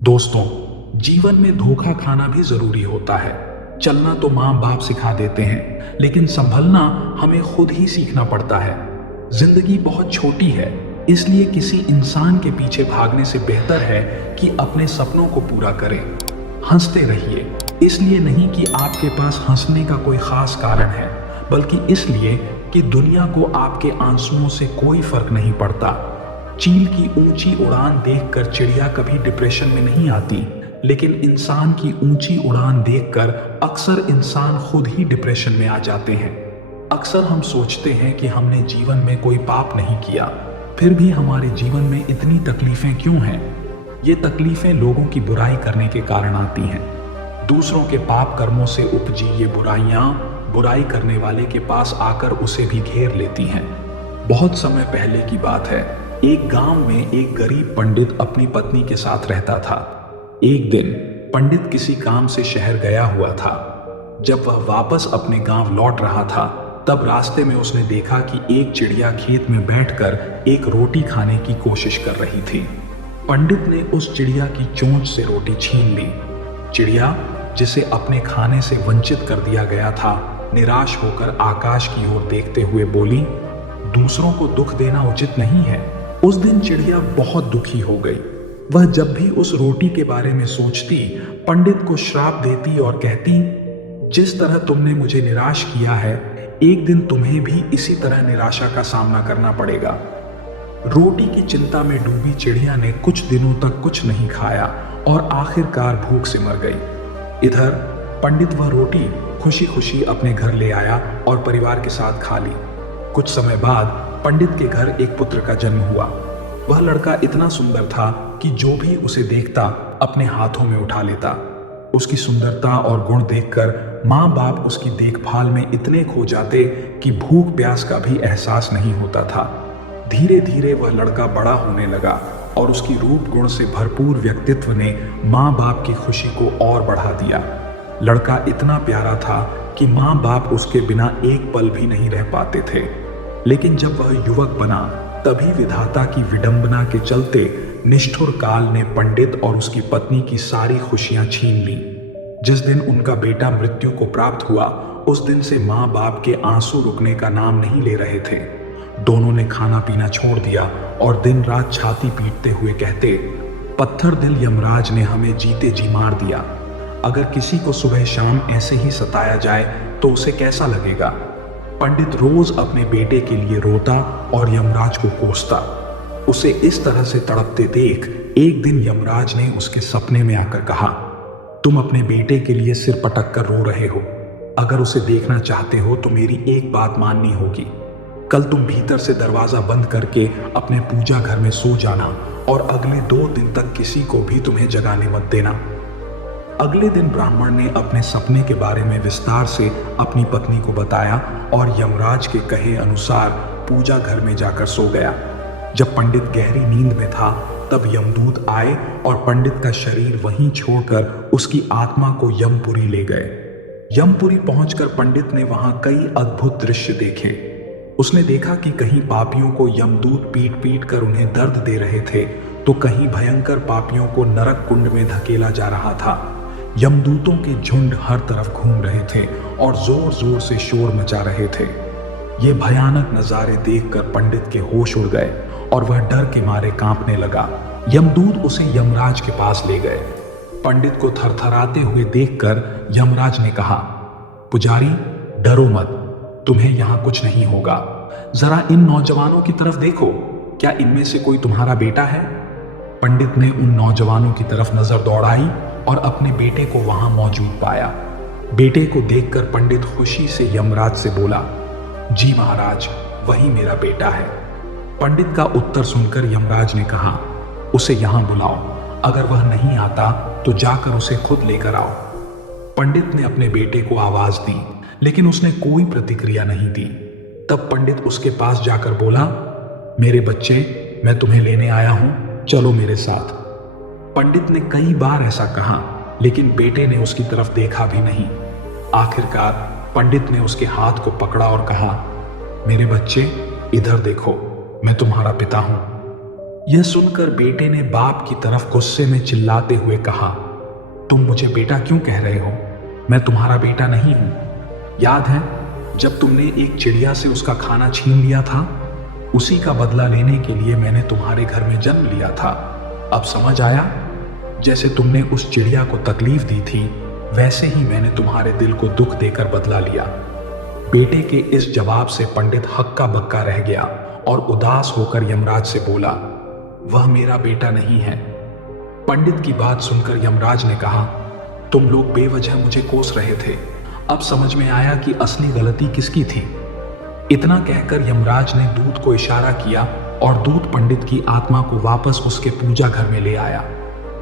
दोस्तों, जीवन में धोखा खाना भी जरूरी होता है। चलना तो माँ बाप सिखा देते हैं, लेकिन संभलना हमें खुद ही सीखना पड़ता है। जिंदगी बहुत छोटी है, इसलिए किसी इंसान के पीछे भागने से बेहतर है कि अपने सपनों को पूरा करें। हंसते रहिए, इसलिए नहीं कि आपके पास हंसने का कोई खास कारण है, बल्कि इसलिए कि दुनिया को आपके आंसुओं से कोई फर्क नहीं पड़ता। चील की ऊंची उड़ान देखकर चिड़िया कभी डिप्रेशन में नहीं आती, लेकिन इंसान की ऊंची उड़ान देखकर अक्सर इंसान खुद ही डिप्रेशन में आ जाते हैं। अक्सर हम सोचते हैं कि हमने जीवन में कोई पाप नहीं किया, फिर भी हमारे जीवन में इतनी तकलीफें क्यों हैं? ये तकलीफें लोगों की बुराई करने के कारण आती हैं। दूसरों के पाप कर्मों से उपजी ये बुराइयां बुराई करने वाले के पास आकर उसे भी घेर लेती हैं। बहुत समय पहले की बात है। एक गांव में एक गरीब पंडित अपनी पत्नी के साथ रहता था। एक दिन पंडित किसी काम से शहर गया हुआ था। जब वह वापस अपने गांव लौट रहा था, तब रास्ते में उसने देखा कि एक चिड़िया खेत में बैठकर एक रोटी खाने की कोशिश कर रही थी। पंडित ने उस चिड़िया की चोंच से रोटी छीन ली। चिड़िया, जिसे अपने खाने से वंचित कर दिया गया था, निराश होकर आकाश की ओर देखते हुए बोली, दूसरों को दुख देना उचित नहीं है। उस दिन चिड़िया बहुत दुखी हो गई। वह जब भी उस रोटी के बारे में सोचती, पंडित को श्राप देती और कहती, जिस तरह तुमने मुझे निराश किया है, एक दिन तुम्हें भी इसी तरह निराशा का सामना करना पड़ेगा। रोटी की चिंता में डूबी चिड़िया ने कुछ दिनों तक कुछ नहीं खाया और आखिरकार भूख से मर गई। इधर पंडित वह रोटी खुशी खुशी अपने घर ले आया और परिवार के साथ खा ली। कुछ समय बाद पंडित के घर एक पुत्र का जन्म हुआ। वह लड़का इतना सुंदर था कि जो भी उसे देखता अपने हाथों में उठा लेता। उसकी सुंदरता और गुण देखकर माँ बाप उसकी देखभाल में इतने खो जाते कि भूख प्यास का भी एहसास नहीं होता था। धीरे धीरे वह लड़का बड़ा होने लगा और उसकी रूप गुण से भरपूर व्यक्तित्व ने माँ बाप की खुशी को और बढ़ा दिया। लड़का इतना प्यारा था कि माँ बाप उसके बिना एक पल भी नहीं रह पाते थे। लेकिन जब वह युवक बना, तभी विधाता की विडंबना के चलते निष्ठुर काल ने पंडित और उसकी पत्नी की सारी खुशियां छीन ली। जिस दिन उनका बेटा मृत्यु को प्राप्त हुआ, उस दिन से माँ बाप के आंसू रुकने का नाम नहीं ले रहे थे। दोनों ने खाना पीना छोड़ दिया और दिन रात छाती पीटते हुए कहते, पत्थर दिल यमराज ने हमें जीते जी मार दिया। अगर किसी को सुबह शाम ऐसे ही सताया जाए तो उसे कैसा लगेगा? पंडित रोज अपने बेटे के लिए रोता और यमराज को कोसता। उसे इस तरह से तड़पते देख एक दिन यमराज ने उसके सपने में आकर कहा, तुम अपने बेटे के लिए सिर पटक कर रो रहे हो। अगर उसे देखना चाहते हो तो मेरी एक बात माननी होगी। कल तुम भीतर से दरवाजा बंद करके अपने पूजा घर में सो जाना और अगले 2 दिन तक किसी को भी तुम्हें जगाने मत देना। अगले दिन ब्राह्मण ने अपने सपने के बारे में विस्तार से अपनी पत्नी को बताया और यमराज के कहे अनुसार पूजा घर में जाकर सो गया। जब पंडित गहरी नींद में था, तब यमदूत आए और पंडित का शरीर वहीं छोड़कर उसकी आत्मा को यमपुरी ले गए। यमपुरी पहुंचकर पंडित ने वहां कई अद्भुत दृश्य देखे। उसने देखा कि कहीं पापियों को यमदूत पीट पीट कर उन्हें दर्द दे रहे थे, तो कहीं भयंकर पापियों को नरक कुंड में धकेला जा रहा था। यमदूतों के झुंड हर तरफ घूम रहे थे और जोर जोर से शोर मचा रहे थे। ये भयानक नजारे देखकर पंडित के होश उड़ गए और वह डर के मारे कांपने लगा। यमदूत उसे यमराज के पास ले गए। पंडित को थरथराते हुए देखकर यमराज ने कहा, पुजारी, डरो मत, तुम्हें यहाँ कुछ नहीं होगा। जरा इन नौजवानों की तरफ देखो, क्या इनमें से कोई तुम्हारा बेटा है? पंडित ने उन नौजवानों की तरफ नजर दौड़ाई और अपने बेटे को वहां मौजूद पाया। बेटे को देखकर पंडित खुशी से यमराज से बोला, जी महाराज, वही मेरा बेटा है। पंडित का उत्तर सुनकर यमराज ने कहा, उसे यहां बुलाओ। अगर वह नहीं आता तो जाकर उसे खुद लेकर आओ। पंडित ने अपने बेटे को आवाज दी, लेकिन उसने कोई प्रतिक्रिया नहीं दी। तब पंडित उसके पास जाकर बोला, मेरे बच्चे, मैं तुम्हें लेने आया हूं, चलो मेरे साथ। पंडित ने कई बार ऐसा कहा, लेकिन बेटे ने उसकी तरफ देखा भी नहीं। आखिरकार पंडित ने उसके हाथ को पकड़ा और कहा, मेरे बच्चे, इधर देखो, मैं तुम्हारा पिता हूं। यह सुनकर बेटे ने बाप की तरफ गुस्से में चिल्लाते हुए कहा, तुम मुझे बेटा क्यों कह रहे हो? मैं तुम्हारा बेटा नहीं हूं। याद है जब तुमने एक चिड़िया से उसका खाना छीन लिया था? उसी का बदला लेने के लिए मैंने तुम्हारे घर में जन्म लिया था। अब समझ आया? जैसे तुमने उस चिड़िया को तकलीफ दी थी, वैसे ही मैंने तुम्हारे दिल को दुख देकर बदला लिया। बेटे के इस जवाब से पंडित हक्का बक्का रह गया और उदास होकर यमराज से बोला, वह मेरा बेटा नहीं है। पंडित की बात सुनकर यमराज ने कहा, तुम लोग बेवजह मुझे कोस रहे थे, अब समझ में आया कि असली गलती किसकी थी। इतना कहकर यमराज ने दूत को इशारा किया और दूत पंडित की आत्मा को वापस उसके पूजा घर में ले आया।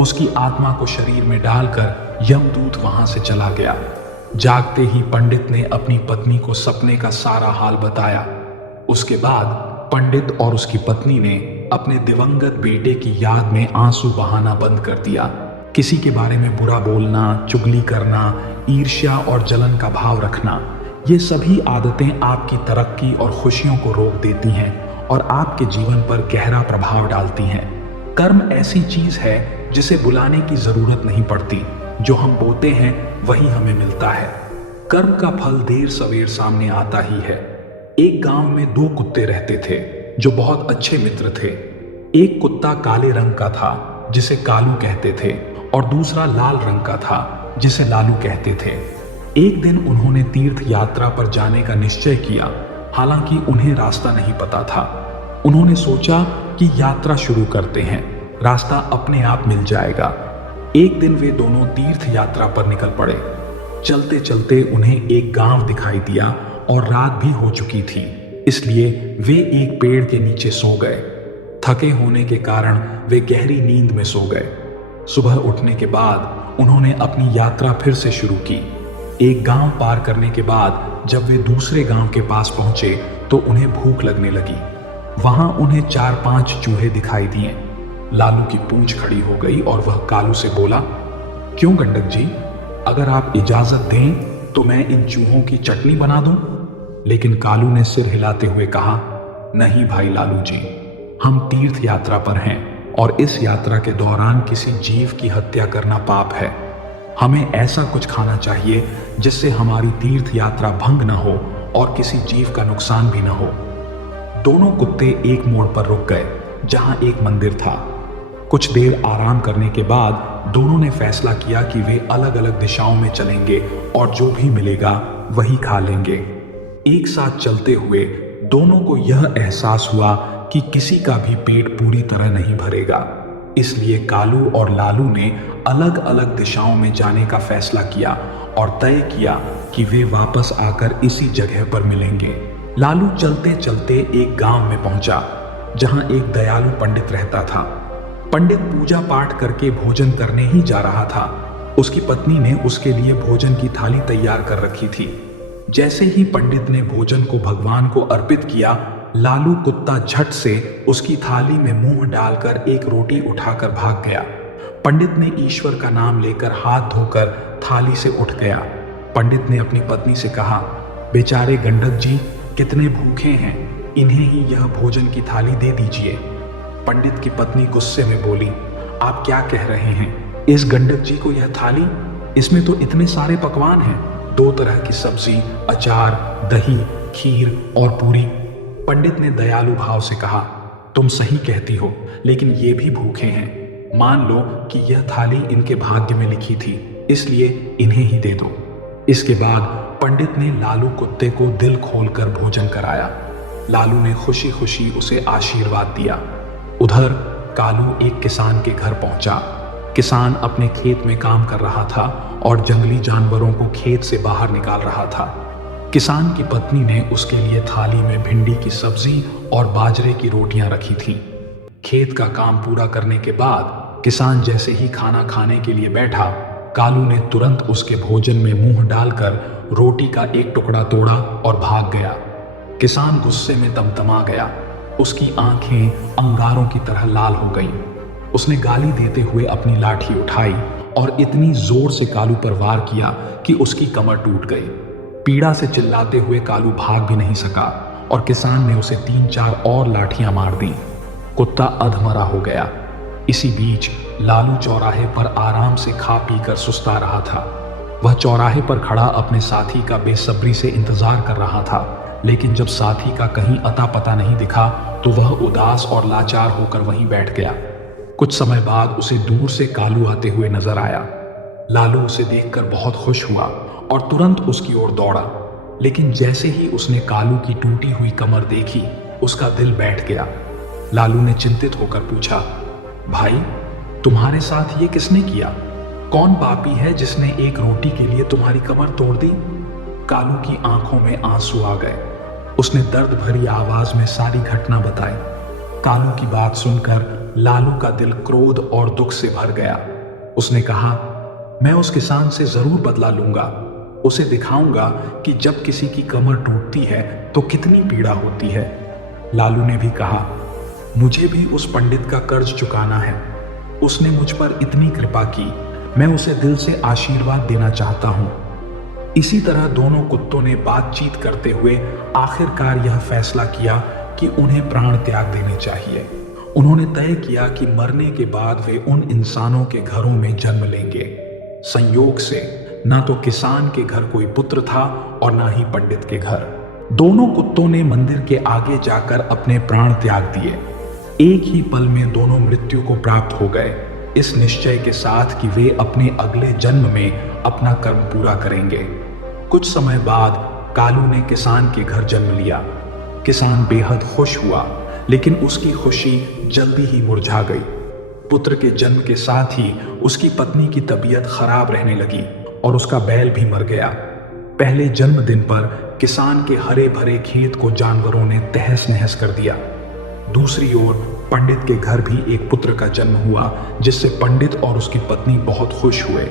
उसकी आत्मा को शरीर में डालकर यमदूत वहां से चला गया। जागते ही पंडित ने अपनी पत्नी को सपने का सारा हाल बताया। उसके बाद पंडित और उसकी पत्नी ने अपने दिवंगत बेटे की याद में आंसू बहाना बंद कर दिया। किसी के बारे में बुरा बोलना, चुगली करना, ईर्ष्या और जलन का भाव रखना, ये सभी आदतें आपकी तरक्की और खुशियों को रोक देती हैं और आपके जीवन पर गहरा प्रभाव डालती हैं। कर्म ऐसी चीज है जिसे बुलाने की जरूरत नहीं पड़ती। जो हम बोते हैं वही हमें मिलता है। कर्म का फल देर सवेर सामने आता ही है। एक गांव में दो कुत्ते रहते थे जो बहुत अच्छे मित्र थे। एक कुत्ता काले रंग का था जिसे कालू कहते थे और दूसरा लाल रंग का था जिसे लालू कहते थे। एक दिन उन्होंने तीर्थ यात्रा पर जाने का निश्चय किया। हालांकि उन्हें रास्ता नहीं पता था। उन्होंने सोचा कि यात्रा शुरू करते हैं, रास्ता अपने आप मिल जाएगा। एक दिन वे दोनों तीर्थ यात्रा पर निकल पड़े। चलते चलते उन्हें एक गांव दिखाई दिया और रात भी हो चुकी थी, इसलिए वे एक पेड़ के नीचे सो गए। थके होने के कारण वे गहरी नींद में सो गए। सुबह उठने के बाद उन्होंने अपनी यात्रा फिर से शुरू की। एक गांव पार करने के बाद जब वे दूसरे गांव के पास पहुंचे तो उन्हें भूख लगने लगी। वहां उन्हें 4-5 चूहे दिखाई दिए। लालू की पूंछ खड़ी हो गई और वह कालू से बोला, क्यों गंडक जी, अगर आप इजाजत दें तो मैं इन चूहों की चटनी बना दूं? लेकिन कालू ने सिर हिलाते हुए कहा, नहीं भाई लालू जी, हम तीर्थ यात्रा पर हैं और इस यात्रा के दौरान किसी जीव की हत्या करना पाप है। हमें ऐसा कुछ खाना चाहिए जिससे हमारी तीर्थ यात्रा भंग न हो और किसी जीव का नुकसान भी न हो। दोनों कुत्ते एक मोड़ पर रुक गए जहां एक मंदिर था। कुछ देर आराम करने के बाद दोनों ने फैसला किया कि वे अलग अलग दिशाओं में चलेंगे और जो भी मिलेगा वही खा लेंगे। एक साथ चलते हुए दोनों को यह एहसास हुआ कि किसी का भी पेट पूरी तरह नहीं भरेगा। इसलिए कालू और लालू ने अलग अलग दिशाओं में जाने का फैसला किया और तय किया कि वे वापस आकर इसी जगह पर मिलेंगे। लालू चलते चलते एक गांव में पहुंचा जहां एक दयालु पंडित रहता था। पंडित पूजा पाठ करके भोजन करने ही जा रहा था। उसकी पत्नी ने उसके लिए भोजन की थाली तैयार कर रखी थी। जैसे ही पंडित ने भोजन को भगवान को अर्पित किया, लालू कुत्ता झट से उसकी थाली में मुंह डालकर एक रोटी उठाकर भाग गया। पंडित ने ईश्वर का नाम लेकर हाथ धोकर थाली से उठ गया। पंडित ने अपनी पत्नी से कहा, बेचारे गंडक जी कितने भूखे हैं, इन्हें ही यह भोजन की थाली दे दीजिए। पंडित की पत्नी गुस्से में बोली, आप क्या कह रहे हैं? इस गंडक जी को यह थाली? इसमें तो इतने सारे पकवान हैं, 2 तरह की सब्जी, अचार, दही, खीर और पूरी। पंडित ने दयालु भाव से कहा, तुम सही कहती हो, लेकिन ये भी भूखे हैं। मान लो कि यह थाली इनके भाग्य में लिखी थी, इसलिए इन्हें ही दे दो। इसके बाद पंडित ने लालू कुत्ते को दिल खोलकर भोजन कराया। लालू ने खुशी खुशी उसे आशीर्वाद दिया। उधर कालू एक किसान के घर पहुंचा। किसान अपने खेत में काम कर रहा था और जंगली जानवरों को खेत से बाहर निकाल रहा था। किसान की पत्नी ने उसके लिए थाली में भिंडी की सब्जी और बाजरे की रोटियां रखी थीं। खेत का काम पूरा करने के बाद किसान जैसे ही खाना खाने के लिए बैठा, कालू ने तुरंत उसके भोजन में मुंह डालकर रोटी का एक टुकड़ा तोड़ा और भाग गया। किसान गुस्से में तमतमा गया। उसकी आंखें अंगारों की तरह लाल हो गईं। उसने गाली देते हुए अपनी लाठी उठाई और इतनी जोर से कालू पर वार किया कि उसकी कमर टूट गई। पीड़ा से चिल्लाते हुए कालू भाग भी नहीं सका और किसान ने उसे 3-4 और लाठियां मार दी। कुत्ता अधमरा हो गया। इसी बीच लालू चौराहे पर आराम से खा पी कर सुस्ता रहा था। वह चौराहे पर खड़ा अपने साथी का बेसब्री से इंतजार कर रहा था, लेकिन जब साथी का कहीं अता पता नहीं दिखा तो वह उदास और लाचार होकर वहीं बैठ गया। कुछ समय बाद उसे दूर से कालू आते हुए नजर आया। लालू उसे देखकर बहुत खुश हुआ और तुरंत उसकी ओर दौड़ा, लेकिन जैसे ही उसने कालू की टूटी हुई कमर देखी, उसका दिल बैठ गया। लालू ने चिंतित होकर पूछा, भाई, तुम्हारे साथ ये किसने किया? कौन पापी है जिसने एक रोटी के लिए तुम्हारी कमर तोड़ दी? कालू की आंखों में आंसू आ गए। उसने दर्द भरी आवाज में सारी घटना बताई। कालू की बात सुनकर लालू का दिल क्रोध और दुख से भर गया। उसने कहा, मैं उस किसान से जरूर बदला लूंगा। उसे दिखाऊंगा कि जब किसी की कमर टूटती है तो कितनी पीड़ा होती है। लालू ने भी कहा, मुझे भी उस पंडित का कर्ज चुकाना है। उसने मुझ पर इतनी कृपा की, मैं उसे दिल से आशीर्वाद देना चाहता हूं। इसी तरह दोनों कुत्तों ने बातचीत करते हुए आखिरकार यह फैसला किया कि उन्हें प्राण त्याग देने चाहिए। उन्होंने तय किया कि मरने के बाद वे उन इंसानों के घरों में जन्म लेंगे। संयोग से ना तो किसान के घर कोई पुत्र था और ना ही पंडित के घर। दोनों कुत्तों ने मंदिर के आगे जाकर अपने प्राण त्याग दिए। एक ही पल में दोनों मृत्यु को प्राप्त हो गए, इस निश्चय के साथ कि वे अपने अगले जन्म में अपना कर्म पूरा करेंगे। कुछ समय बाद कालू ने किसान के घर जन्म लिया। किसान बेहद खुश हुआ, लेकिन उसकी खुशी जल्दी ही मुरझा गई। पुत्र के जन्म के साथ ही उसकी पत्नी की तबीयत खराब रहने लगी और उसका बैल भी मर गया। पहले जन्मदिन पर किसान के हरे भरे खेत को जानवरों ने तहस नहस कर दिया। दूसरी ओर पंडित के घर भी एक पुत्र का जन्म हुआ, जिससे पंडित और उसकी पत्नी बहुत खुश हुए।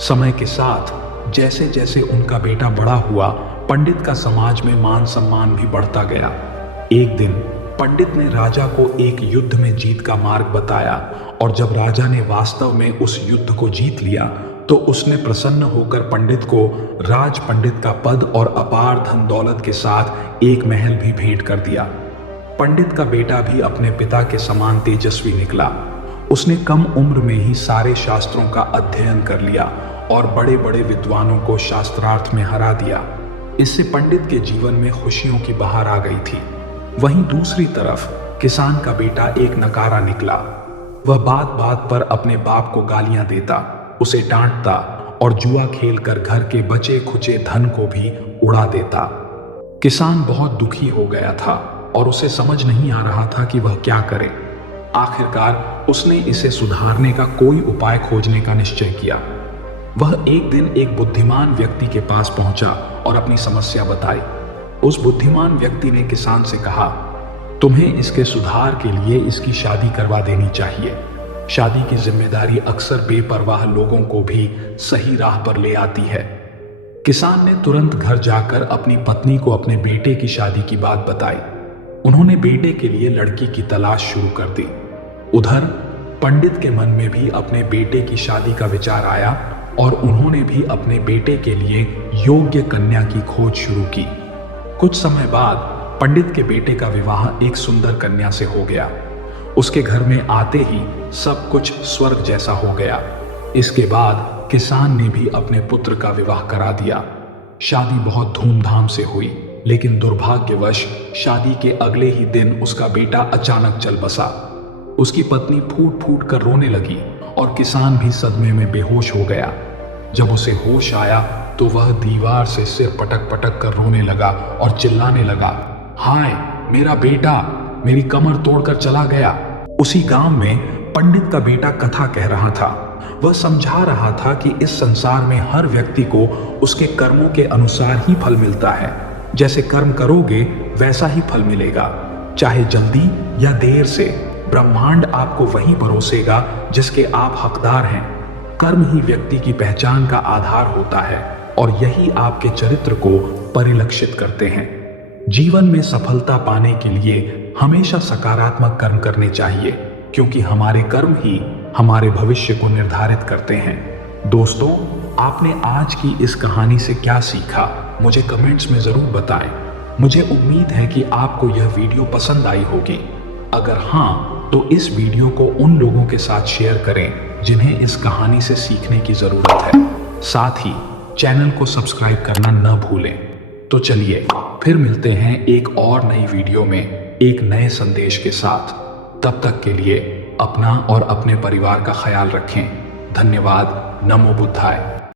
समय के साथ जैसे जैसे उनका बेटा बड़ा हुआ, पंडित का समाज में मान सम्मान भी बढ़ता गया। एक दिन पंडित ने राजा को एक युद्ध में जीत का मार्ग बताया, और जब राजा ने वास्तव में उस युद्ध को जीत लिया तो उसने प्रसन्न होकर पंडित को राज पंडित का पद और अपार धन दौलत के साथ एक महल भी भेंट कर दिया। पंडित का बेटा भी अपने पिता के समान तेजस्वी निकला। उसने कम उम्र में ही सारे शास्त्रों का अध्ययन कर लिया और बड़े बड़े विद्वानों को शास्त्रार्थ में हरा दिया। इससे पंडित के जीवन में खुशियों की बहार आ गई थी। वहीं दूसरी तरफ किसान का बेटा एक नकारा निकला। वह बात बात पर अपने बाप को गालियां देता, उसे डांटता और जुआ खेलकर घर के बचे खुचे धन को भी उड़ा देता। किसान बहुत दुखी हो गया था और उसे समझ नहीं आ रहा था कि वह क्या करे। आखिरकार उसने इसे सुधारने का कोई उपाय खोजने का निश्चय किया। वह एक दिन एक बुद्धिमान व्यक्ति के पास पहुंचा और अपनी समस्या बताई। उस बुद्धिमान व्यक्ति ने किसान से कहा, तुम्हें इसके सुधार के लिए इसकी शादी करवा देनी चाहिए। शादी की जिम्मेदारी अक्सर बेपरवाह लोगों को भी सही राह पर ले आती है। किसान ने तुरंत घर जाकर अपनी पत्नी को अपने बेटे की शादी की बात बताई। उन्होंने बेटे के लिए लड़की की तलाश शुरू कर दी। उधर पंडित के मन में भी अपने बेटे की शादी का विचार आया और उन्होंने भी अपने बेटे के लिए योग्य कन्या की खोज शुरू की। कुछ समय बाद पंडित के बेटे का विवाह एक सुंदर कन्या से हो गया। उसके घर में आते ही सब कुछ स्वर्ग जैसा हो गया। इसके बाद किसान ने भी अपने पुत्र का विवाह करा दिया। शादी बहुत धूमधाम से हुई, लेकिन दुर्भाग्यवश शादी के अगले ही दिन उसका बेटा अचानक चल बसा। उसकी पत्नी फूट फूट कर रोने लगी और किसान भी सदमे में बेहोश हो गया। जब उसे होश आया तो वह दीवार से सिर पटक पटक कर रोने लगा और चिल्लाने लगा, हाय मेरा बेटा, मेरी कमर तोड़कर चला गया। उसी गांव में पंडित का बेटा कथा कह रहा था। वह समझा रहा था कि इस संसार में हर व्यक्ति को उसके कर्मों के अनुसार ही फल मिलता है। जैसे कर्म करोगे वैसा ही फल मिलेगा, चाहे जल्दी या देर से। ब्रह्मांड आपको वही परोसेगा जिसके आप हकदार हैं। कर्म ही व्यक्ति की पहचान का आधार होता है और यही आपके चरित्र को परिलक्षित करते हैं। जीवन में सफलता पाने के लिए हमेशा सकारात्मक कर्म करने चाहिए, क्योंकि हमारे कर्म ही हमारे भविष्य को निर्धारित करते हैं। दोस्तों, आपने आज की इस कहानी से क्या सीखा, मुझे कमेंट्स में जरूर बताएं। मुझे उम्मीद है कि आपको यह वीडियो पसंद आई होगी। अगर हाँ, तो इस वीडियो को उन लोगों के साथ शेयर करें जिन्हें इस कहानी से सीखने की जरूरत है। साथ ही चैनल को सब्सक्राइब करना न भूलें। तो चलिए फिर मिलते हैं एक और नई वीडियो में एक नए संदेश के साथ। तब तक के लिए अपना और अपने परिवार का ख्याल रखें। धन्यवाद। नमो बुद्धाय।